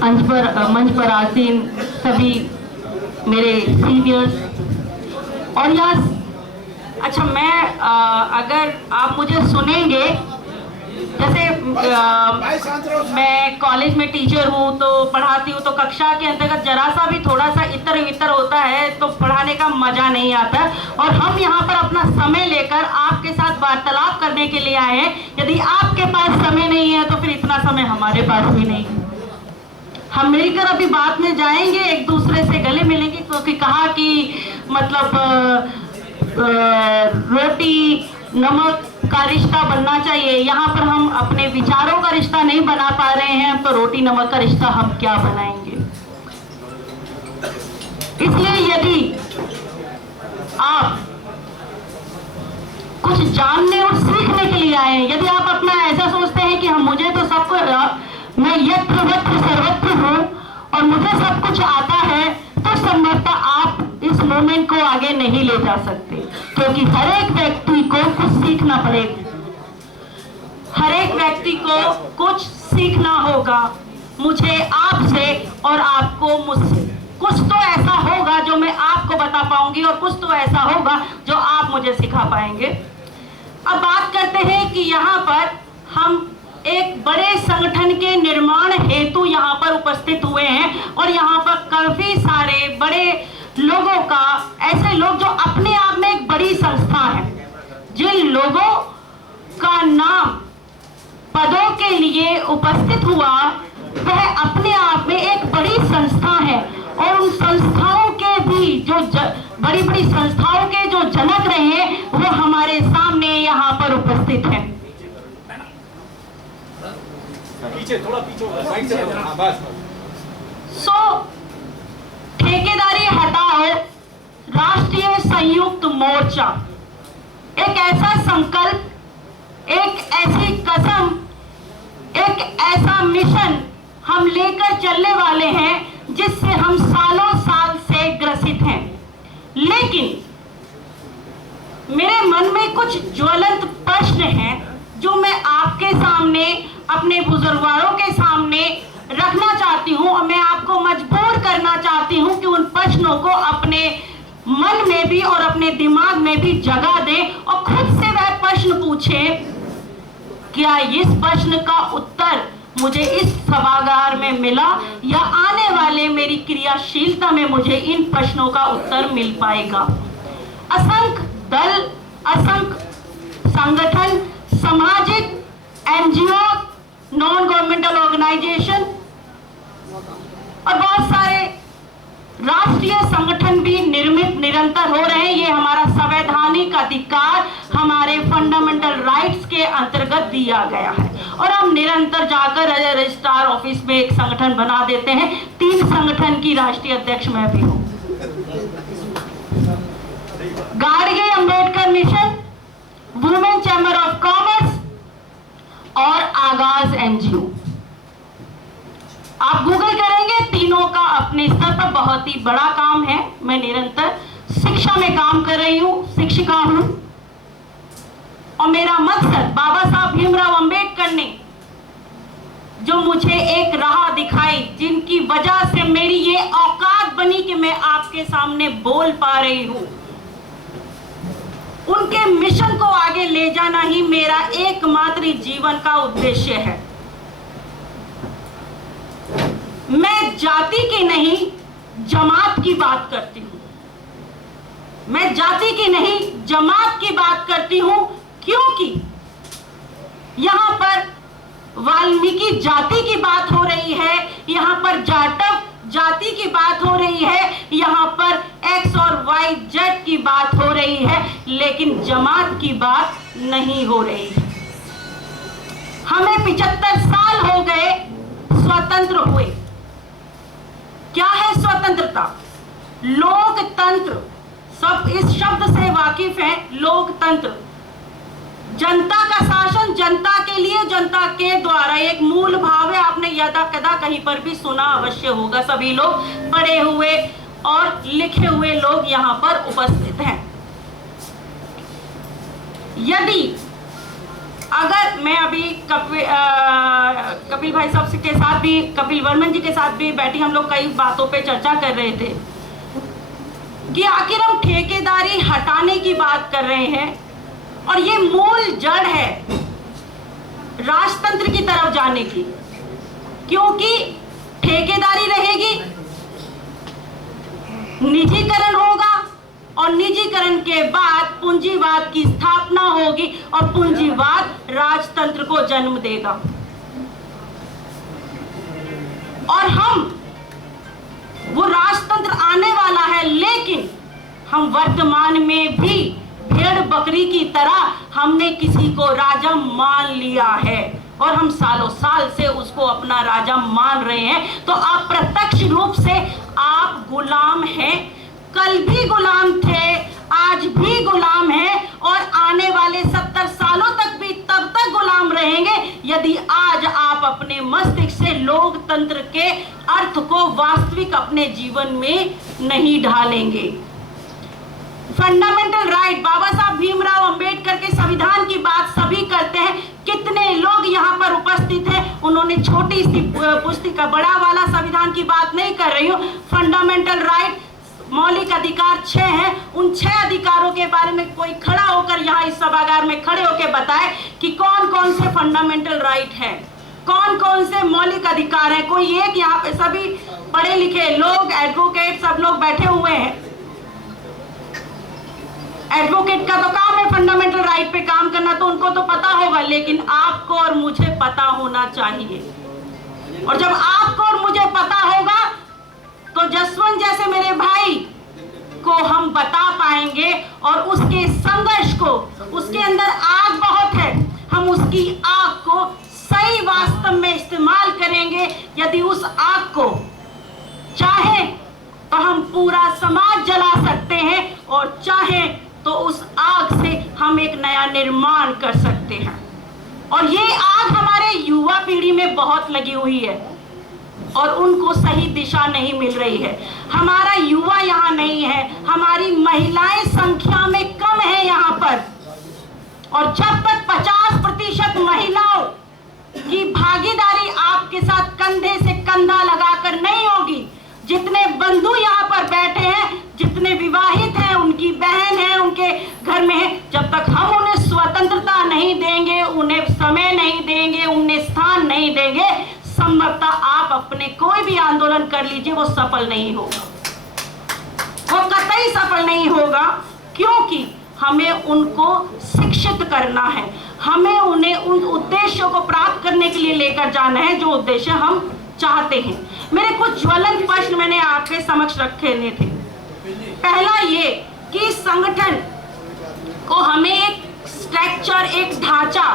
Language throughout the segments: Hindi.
मंच पर आसीन सभी मेरे सीनियर्स और यहाँ अच्छा मैं अगर आप मुझे सुनेंगे, जैसे मैं कॉलेज में टीचर हूँ तो पढ़ाती हूँ, तो कक्षा के अंतर्गत जरा सा भी थोड़ा सा इतर वितर होता है तो पढ़ाने का मजा नहीं आता। और हम यहाँ पर अपना समय लेकर आपके साथ वार्तालाप करने के लिए आए हैं। यदि आपके पास समय नहीं है तो फिर इतना समय हमारे पास भी नहीं है। हम मिलकर अभी बात में जाएंगे, एक दूसरे से गले मिलेंगे, क्योंकि कहा कि मतलब रोटी नमक का रिश्ता बनना चाहिए। यहाँ पर हम अपने विचारों का रिश्ता नहीं बना पा रहे हैं तो रोटी नमक का रिश्ता हम क्या बनाएंगे। इसलिए यदि आप कुछ जानने और सीखने के लिए आए हैं, यदि आप अपना ऐसा सोचते हैं कि हम मुझे तो सब कुछ, मैं यत्र वत्र सर्वत्र हूं और मुझे सब कुछ आता है, तो संभवतः आप इस मूवमेंट को आगे नहीं ले जा सकते, क्योंकि हर एक व्यक्ति को कुछ सीखना पड़ेगा। हर एक व्यक्ति को कुछ सीखना होगा, मुझे आपसे और आपको मुझसे। कुछ तो ऐसा होगा जो मैं आपको बता पाऊंगी और कुछ तो ऐसा होगा जो आप मुझे सिखा पाएंगे। अब बात करते हैं कि यहाँ पर हम एक बड़े संगठन के निर्माण हेतु यहाँ पर उपस्थित हुए हैं और यहाँ पर काफी सारे बड़े लोगों का, ऐसे लोग जो अपने आप में एक बड़ी संस्था है, जिन लोगों का नाम पदों के लिए उपस्थित हुआ वह अपने आप में एक बड़ी संस्था है। और उन संस्थाओं के भी जो बड़ी बड़ी संस्थाओं के जो जनक रहे वो हमारे सामने यहाँ पर उपस्थित हैं। पीछे थोड़ा पीछे बस। ठेकेदारी हटाओ राष्ट्रीय संयुक्त मोर्चा एक ऐसा संकल्प, एक ऐसी कसम, एक ऐसा मिशन हम लेकर चलने वाले हैं जिससे हम सालों साल से ग्रसित हैं। लेकिन मेरे मन में कुछ ज्वलंत प्रश्न हैं जो मैं आपके सामने, अपने बुजुर्गवारों के सामने रखना चाहती हूं और मैं आपको मजबूर करना चाहती हूं कि उन प्रश्नों को अपने मन में भी और अपने दिमाग में भी जगह दें और खुद से वह प्रश्न पूछें, क्या इस प्रश्न का उत्तर मुझे इस सभागार में मिला या आने वाले मेरी क्रियाशीलता में मुझे इन प्रश्नों का उत्तर मिल पाएगा। असंख्य दल, असंख्य संगठन, सामाजिक एनजीओ, नॉन गवर्नमेंटल ऑर्गेनाइजेशन और बहुत सारे राष्ट्रीय संगठन भी निर्मित निरंतर हो रहे हैं। ये हमारा संवैधानिक अधिकार, हमारे फंडामेंटल राइट्स के अंतर्गत दिया गया है और हम निरंतर जाकर रजिस्ट्रार ऑफिस में एक संगठन बना देते हैं। 3 संगठन की राष्ट्रीय अध्यक्ष मैं भी हूं। Gadge Ambedkar mission, women chamber of commerce और आगाज एनजीओ। आप गूगल करेंगे, तीनों का अपने स्तर पर बहुत ही बड़ा काम है। मैं निरंतर शिक्षा में काम कर रही हूं, शिक्षिका हूं और मेरा मकसद बाबा साहब भीमराव अंबेडकर ने जो मुझे एक राह दिखाई, जिनकी वजह से मेरी ये औकात बनी कि मैं आपके सामने बोल पा रही हूं, उनके मिशन को आगे ले जाना ही मेरा एकमात्र जीवन का उद्देश्य है। मैं जाति की नहीं जमात की बात करती हूं। मैं जाति की नहीं जमात की बात करती हूं, क्योंकि यहां पर वाल्मीकि जाति की बात हो रही है, यहां पर जाटव जाति की बात हो रही है, यहां पर एक्स और वाई जेड की बात हो रही है, लेकिन जमात की बात नहीं हो रही है। हमें 75 साल हो गए स्वतंत्र हुए। क्या है स्वतंत्रता? लोकतंत्र, सब इस शब्द से वाकिफ हैं। लोकतंत्र, जनता का शासन जनता के लिए, जनता के द्वारा, एक मूल भाव है। आपने यदा कदा कहीं पर भी सुना अवश्य होगा। सभी लोग पढ़े हुए और लिखे हुए लोग यहाँ पर उपस्थित हैं। यदि अगर मैं अभी कपिल भाई साहब के साथ भी, कपिल वर्मन जी के साथ भी बैठी, हम लोग कई बातों पे चर्चा कर रहे थे कि आखिर हम ठेकेदारी हटाने की बात कर रहे हैं और ये मूल जड़ है राजतंत्र की तरफ जाने की, क्योंकि ठेकेदारी रहेगी, निजीकरण होगा और निजीकरण के बाद पूंजीवाद की स्थापना होगी और पूंजीवाद राजतंत्र को जन्म देगा। और वो राजतंत्र आने वाला है, लेकिन हम वर्तमान में भी भेड़ बकरी की तरह हमने किसी को राजा मान लिया है और हम सालों साल से उसको अपना राजा मान रहे हैं। तो अप्रत्यक्ष रूप से आप गुलाम हैं, कल भी गुलाम थे, आज भी गुलाम हैं और आने वाले 70 सालों तक भी तब तक गुलाम रहेंगे यदि आज आप अपने मस्तिष्क से लोकतंत्र के अर्थ को वास्तविक अपने जीवन में नहीं ढालेंगे। फंडामेंटल राइट, बाबा साहब भीमराव अंबेडकर के संविधान की बात सभी करते हैं। कितने लोग यहाँ पर उपस्थित हैं, उन्होंने छोटी सी पुस्तिका, बड़ा वाला संविधान की बात नहीं कर रही हूँ। फंडामेंटल राइट, मौलिक अधिकार 6 हैं, उन 6 अधिकारों के बारे में कोई खड़ा होकर यहाँ इस सभागार में खड़े होकर बताए कि कौन कौन से फंडामेंटल राइट हैं, कौन कौन से मौलिक अधिकार हैं। कोई एक, यहाँ पे सभी पढ़े लिखे लोग, एडवोकेट सब लोग बैठे हुए हैं। एडवोकेट का तो काम है फंडामेंटल राइट पे काम करना, तो उनको तो पता होगा, लेकिन आपको और मुझे पता होना चाहिए। और जब आपको और मुझे पता होगा तो जसवंत जैसे मेरे भाई को हम बता पाएंगे और उसके संघर्ष को, उसके अंदर आग बहुत है, हम उसकी आग को सही वास्तव में इस्तेमाल करेंगे। यदि उस आग को चाहे तो हम पूरा समाज जला सकते हैं और चाहे तो उस आग से हम एक नया निर्माण कर सकते हैं। और ये आग हमारे युवा पीढ़ी में बहुत लगी हुई है और उनको सही दिशा नहीं मिल रही है। हमारा युवा यहाँ नहीं है, हमारी महिलाएं संख्या में कम है यहाँ पर। और जब तक 50% महिलाओं की भागीदारी आपके साथ कंधे से कंधा लगाकर नहीं होगी, जितने बंधु यहाँ पर बैठे हैं, जितने विवाहित हैं, उनकी बहन है, उनके घर में है, जब तक हम उन्हें स्वतंत्रता नहीं देंगे, उन्हें समय नहीं देंगे, उन्हें स्थान नहीं देंगे, संभवतः आप अपने कोई भी आंदोलन कर लीजिए, वो सफल नहीं होगा, वो कतई सफल नहीं होगा। क्योंकि हमें उनको शिक्षित करना है, हमें उन्हें उन उद्देश्यों को प्राप्त करने के लिए लेकर जाना है जो उद्देश्य हम चाहते हैं। मेरे कुछ ज्वलंत प्रश्न मैंने आपके समक्ष रखे थे। पहला ये कि संगठन को हमें एक स्ट्रक्चर, एक ढांचा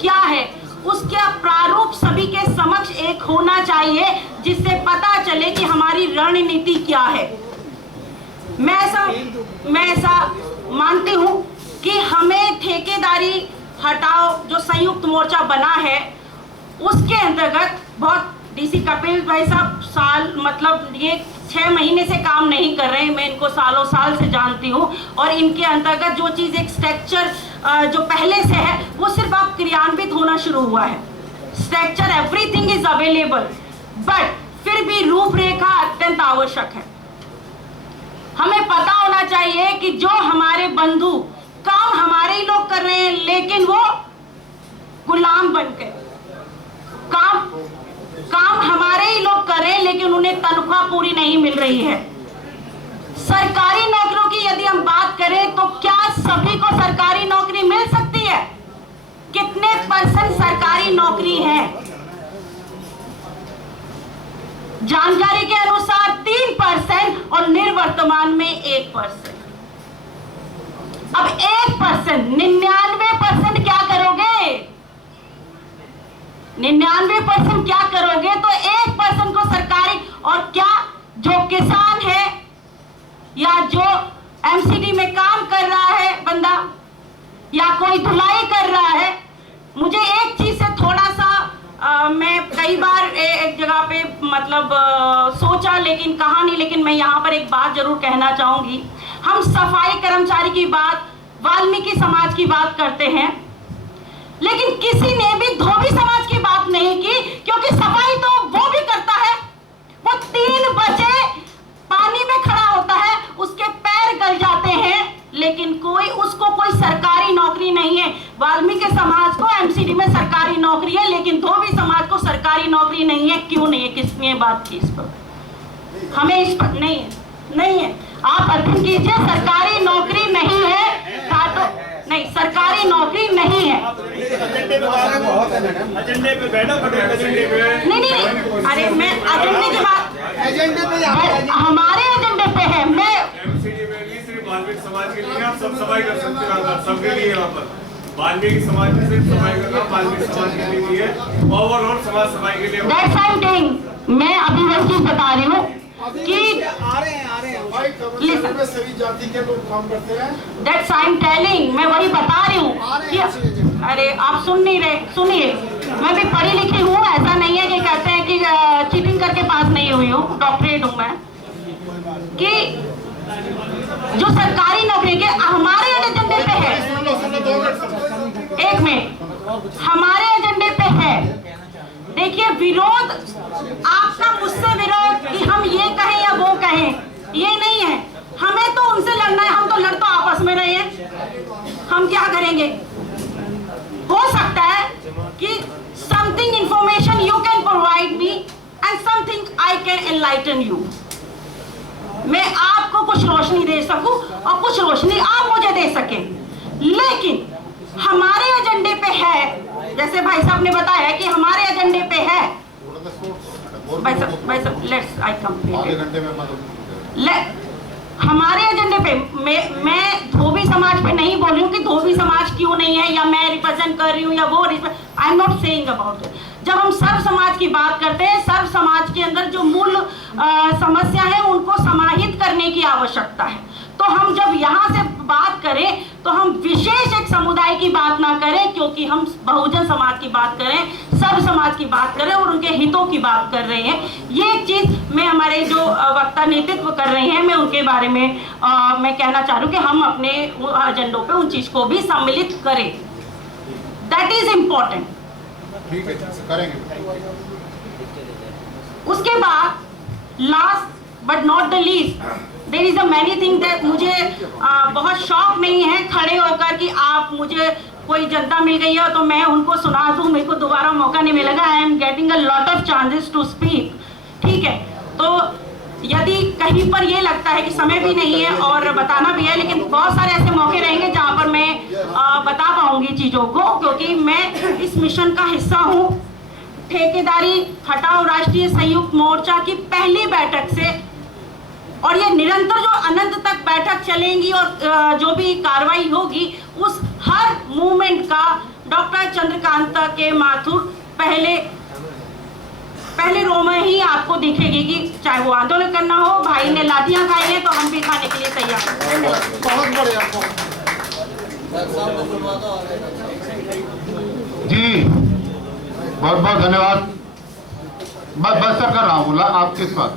क्या है, उसका प्रारूप सभी के समक्ष एक होना चाहिए, जिससे पता चले कि हमारी रणनीति क्या है। मैं ऐसा मानती हूं कि हमें ठेकेदारी हटाओ जो संयुक्त मोर्चा बना है, उसके अंतर्गत बहुत डीसी कपिल भाई साहब मतलब ये 6 महीने से काम नहीं कर रहे हैं, मैं इनको सालों साल से जानती हूँ। और इनके अंतर्गत जो चीज़, एक स्ट्रक्चर जो पहले से है, वो सिर्फ अब क्रियान्वित होना शुरू हुआ है। Structure, everything is available, but फिर भी रूपरेखा अत्यंत आवश्यक है। हमें पता होना चाहिए कि जो हमारे बंधु काम हमारे ही लोग कर रहे हैं, लेकिन वो गुलाम बन गए। काम हमारे ही लोग कर रहे हैं, लेकिन उन्हें तनख्वाह पूरी नहीं मिल रही है। सरकारी नौकरियों की यदि हम बात करें तो क्या सभी को सरकारी नौकरी मिल सकती है? कितने % सरकारी नौकरी है? जानकारी के अनुसार 3% और निर्वर्तमान में 1%। अब 1%, 99% क्या करोगे? 99% क्या करोगे? तो 1% को सरकारी, और क्या जो किसान है या जो एमसीडी में काम कर रहा है बंदा या कोई धुलाई कर रहा है, मुझे एक चीज से थोड़ा सा मैं कई बार एक जगह पे मतलब सोचा लेकिन कहा नहीं, लेकिन मैं यहाँ पर एक बात जरूर कहना चाहूंगी। हम सफाई कर्मचारी की बात, वाल्मीकि समाज की बात करते हैं, लेकिन किसी ने भी धोबी समाज की बात नहीं की, क्योंकि सफाई तो वो भी करता है। वो 3 बजे पानी में खड़ा होता है, उसके पैर गल जाते हैं, लेकिन उसको कोई सरकारी नौकरी नहीं है। वाल्मीकि समाज को एमसीडी में सरकारी नौकरी है, लेकिन धोबी समाज को सरकारी नौकरी नहीं है। क्यों नहीं है? किसने बात की इस पर? हमें इस पर नहीं है। आप अध्ययन कीजिए, सरकारी नौकरी नहीं है। नहीं, सरकारी नौकरी नहीं है। एजेंडे पे बैठो, नहीं, अरे मैं एजेंडे की बात, हमारे एजेंडे पे है। मैं एमसीडी में नहीं सिर्फ वाल्मीकि समाज के लिए, आप सब सफाई कर सकते हो, सबके लिए यहाँ पर वाल्मीकि समाज में सिर्फ सफाई करना वाल्मीकि समाज के लिए है, ओवरऑल समाज सफाई के लिए। दैट्स आई एम टेलिंग, मैं अभी वही चीज बता रही हूँ कि आ रहे हैं में सभी जाति के लोग काम करते हैं। दैट्स आई एम टेलिंग, मैं वही बता रही हूँ कि अरे आप सुन नहीं रहे, सुनिए। मैं भी पढ़ी लिखी हूँ, ऐसा नहीं है कि कहते हैं कि चीटिंग करके पास नहीं हुई हूँ, डॉक्टरेट हूँ मैं। कि जो सरकारी नौकरी के हमारे एजेंडे पे है, एक मिनट, हमारे एजेंडे पे है। देखिए, विरोध आपका मुझसे विरोध कि हम ये कहें या वो कहें, ये नहीं है। हमें तो उनसे लड़ना है, हम तो लड़ तो आपस में रहे हैं। हम क्या करेंगे? हो सकता है कि something information you can provide me and something I can enlighten you. मैं आपको कुछ रोशनी दे सकूं और कुछ रोशनी आप मुझे दे सकें, लेकिन हमारे एजेंडे पे है, जैसे भाई साहब ने बताया कि हमारे एजेंडे पे है। भाई साहब लेट्स आई कंप्लीट। हमारे एजेंडे पे मैं धोबी समाज पे नहीं बोल रही हूँ कि धोबी समाज क्यों नहीं है, या मैं रिप्रेजेंट कर रही हूँ या वो I am not saying about it. जब हम सर्व समाज की बात करते हैं, सर्व समाज के अंदर जो मूल समस्या है उनको समाहित करने की आवश्यकता है। तो हम जब यहाँ से बात करें तो हम विशेष एक समुदाय की बात ना करें, क्योंकि हम बहुजन समाज की बात करें, सर्व समाज की बात करें और उनके हितों की बात कर रहे हैं। ये एक चीज मैं हमारे जो वक्ता नेतृत्व कर रहे हैं, मैं उनके बारे में मैं कहना चाह रही हूँ कि हम अपने एजेंडों पे उन चीज को भी सम्मिलित करें। That is important. ठीक है, करेंगे। उसके बाद last but not the least, there is a many thing that मुझे बहुत शौक नहीं है खड़े होकर कि आप मुझे कोई जनता मिल गई है तो मैं उनको सुना दूं, मेरे को दोबारा मौका नहीं मिलेगा। I am getting a lot of chances to speak, ठीक है। तो यदि कहीं पर ये लगता है कि समय भी नहीं है और बताना भी है, लेकिन बहुत सारे ऐसे मौके रहेंगे जहाँ पर मैं बता पाऊंगी चीज़ों को, क्योंकि मैं इस मिशन का हिस्सा हूँ। ठेकेदारी हटाओ राष्ट्रीय संयुक्त मोर्चा की पहली बैठक से, और ये निरंतर जो अनंत तक बैठक चलेंगी और जो भी कार्रवाई होगी, उस हर मूवमेंट का डॉक्टर चंद्रकांता के माथुर पहले रो में ही आपको दिखेगी कि चाहे वो आंदोलन करना हो, भाई ने लाठियां खाई है तो हम भी खाने के लिए तैयार हैं। बहुत बढ़िया जी, बहुत बहुत धन्यवाद। बस सर कर रहा हूँ, बोला आप किस बात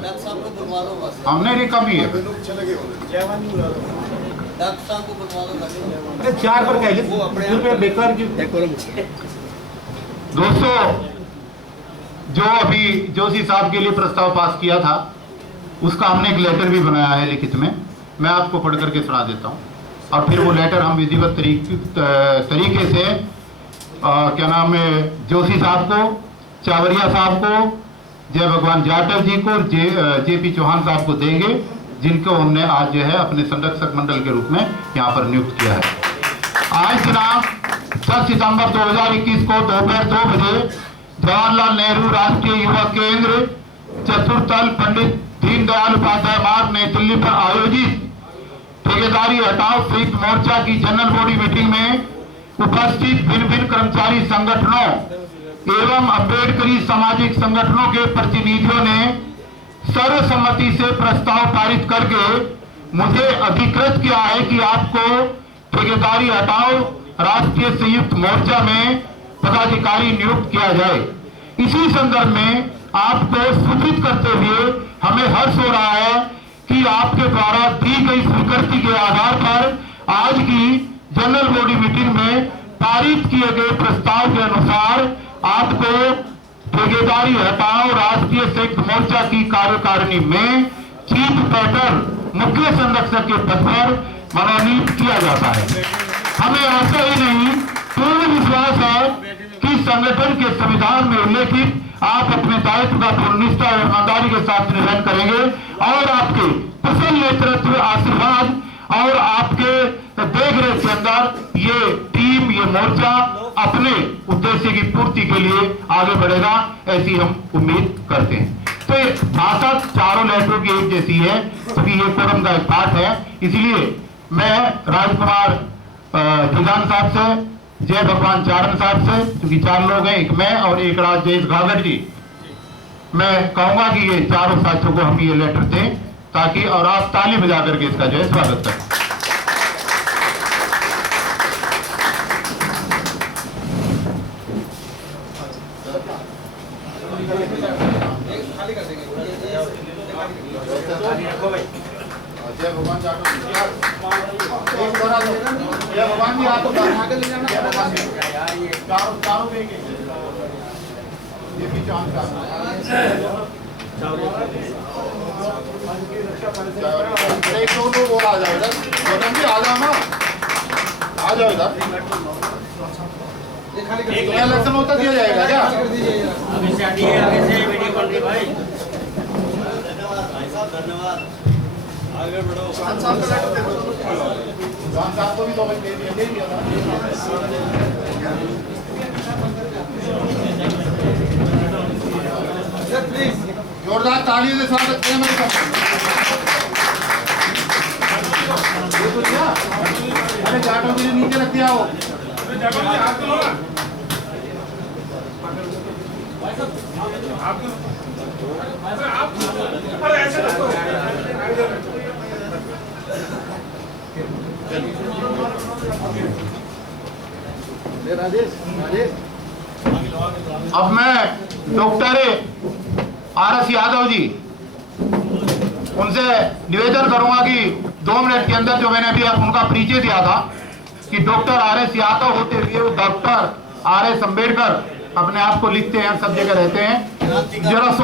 हमने नहीं कमी है। अरे 4 पर कह बेकार की। दोस्तों, जो अभी जोशी साहब के लिए प्रस्ताव पास किया था, उसका हमने एक लेटर भी बनाया है लिखित में, मैं आपको पढ़ करके सुना देता हूँ, और फिर वो लेटर हम विधिवत तरीके से क्या नाम है, जोशी साहब को, चावरिया साहब को, जय भगवान जाटव जी को, जेपी चौहान साहब को देंगे, जिनको हमने आज जो है अपने संरक्षक मंडल के रूप में यहाँ पर नियुक्त किया है। आज दिनांक 10 सितंबर 2021 को दोपहर 2 बजे जवाहरलाल नेहरू राष्ट्रीय युवा केंद्र, चतुर्थल, पंडित दीनदयाल उपाध्याय मार्ग, नई दिल्ली पर आयोजित ठेकेदारी हटाओ संयुक्त मोर्चा की जनरल बॉडी मीटिंग में उपस्थित भिन्न भिन्न कर्मचारी संगठनों एवं अम्बेडकरी सामाजिक संगठनों के प्रतिनिधियों ने सर्वसम्मति से प्रस्ताव पारित करके मुझे अधिकृत किया है कि आपको ठेकेदारी हटाओ राष्ट्रीय संयुक्त मोर्चा में पदाधिकारी नियुक्त किया जाए। इसी संदर्भ में आपको सूचित करते हुए हमें हर्ष हो रहा है कि आपके द्वारा दी गई स्वीकृति के आधार पर आज की जनरल बॉडी मीटिंग में पारित किए गए प्रस्ताव के अनुसार आपको ठेकेदारी हटाओ राष्ट्रीय संयुक्त मोर्चा की कार्यकारिणी में चीफ पैटर्न मुख्य संरक्षक के पद पर मनोनीत किया जाता है। हमें ऐसा ही नहीं पूर्ण विश्वास है कि संगठन के संविधान में उल्लेखित आप अपने दायित्व का पूर्णनिष्ठा और ईमानदारी के साथ निर्वहन करेंगे और आपके कुशल नेतृत्व, आशीर्वाद और आपके देखरेख के अंदर ये टीम, ये मोर्चा अपने उद्देश्य की पूर्ति के लिए आगे बढ़ेगा, ऐसी हम उम्मीद करते हैं। तो ये भाषा चारों लेटरों की एक जैसी है, क्योंकि ये कोरम का एक पार्ट है। इसलिए मैं राजकुमार जिगान साहब से, जय भगवान चारण साहब से, क्योंकि 4 लोग हैं, एक मैं और एक राजेश घाघर जी, मैं कहूंगा कि ये चारों साथियों को हम ये लेटर दें ताकि, और आप ताली बजा करके इसका जो है स्वागत करें। जय भगवान चाटो एक बार जय भगवान जी आप आगे ले जाना, जय भगवान जी चारों देंगे ये भी चांद का एक लोग वो आ जाओ इधर, गौतम जी आ जाओ ना, आ जाओ इधर। इलेक्शन होता दिया जाएगा क्या? आगे से हटिए, आगे से वीडियो कॉल भाई। धन्यवाद, आगे बढ़ो। साहब को भी तो दे दिया था। जोरदार तालियों से स्वागत करें मेरे साथ। ये तो क्या? अरे जाटों के लिए नीचे रख दिया हो। राजेश अब मैं डॉक्टर RS यादव जी उनसे निवेदन करूंगा कि 2 मिनट के अंदर, जो मैंने अभी आप उनका परिचय दिया था कि डॉक्टर RS यादव होते हुए वो डॉक्टर RS अम्बेडकर अपने आप को लिखते हैं, सब जगह रहते हैं, जरा